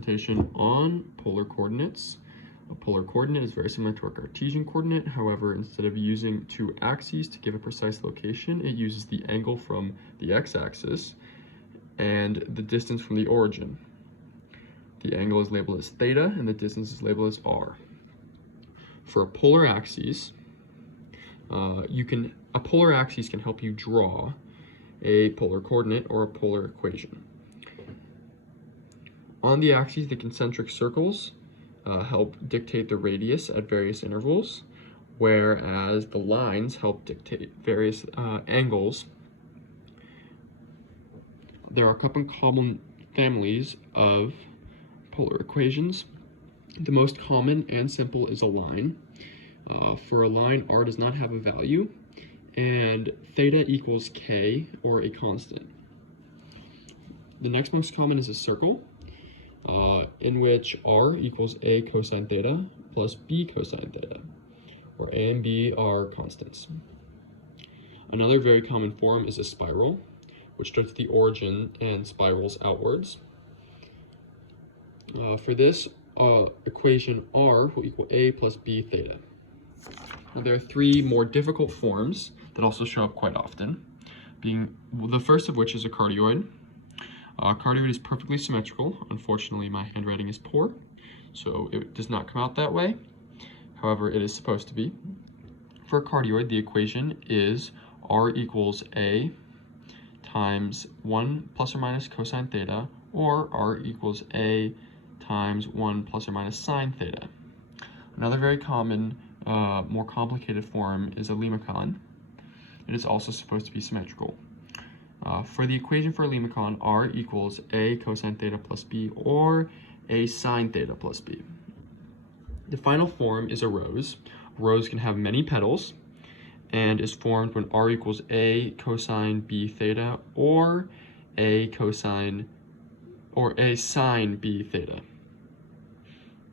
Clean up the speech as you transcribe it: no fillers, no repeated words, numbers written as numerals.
presentation on polar coordinates. A polar coordinate is very similar to a Cartesian coordinate. However, instead of using two axes to give a precise location, it uses the angle from the x-axis and the distance from the origin. The angle is labeled as theta and the distance is labeled as r. For a polar axis, a polar axis can help you draw a polar coordinate or a polar equation. On the axes, the concentric circles help dictate the radius at various intervals, whereas the lines help dictate various angles. There are a couple common families of polar equations. The most common and simple is a line. For a line, r does not have a value, and theta equals k, or a constant. The next most common is a circle, in which r equals a cosine theta plus b cosine theta, where a and b are constants. Another very common form is a spiral, which starts at the origin and spirals outwards. For this equation, r will equal a plus b theta. Now, there are three more difficult forms that also show up quite often, the first of which is a cardioid. Cardioid is perfectly symmetrical. Unfortunately, my handwriting is poor, so it does not come out that way. However, it is supposed to be. For a cardioid, the equation is r equals a times 1 plus or minus cosine theta, or r equals a times 1 plus or minus sine theta. Another very common, more complicated form is a lemacon. It is also supposed to be symmetrical. For the equation for a lemacon, r equals a cosine theta plus b, or a sine theta plus b. The final form is a rose. A rose can have many petals and is formed when r equals a cosine b theta, or a sine b theta.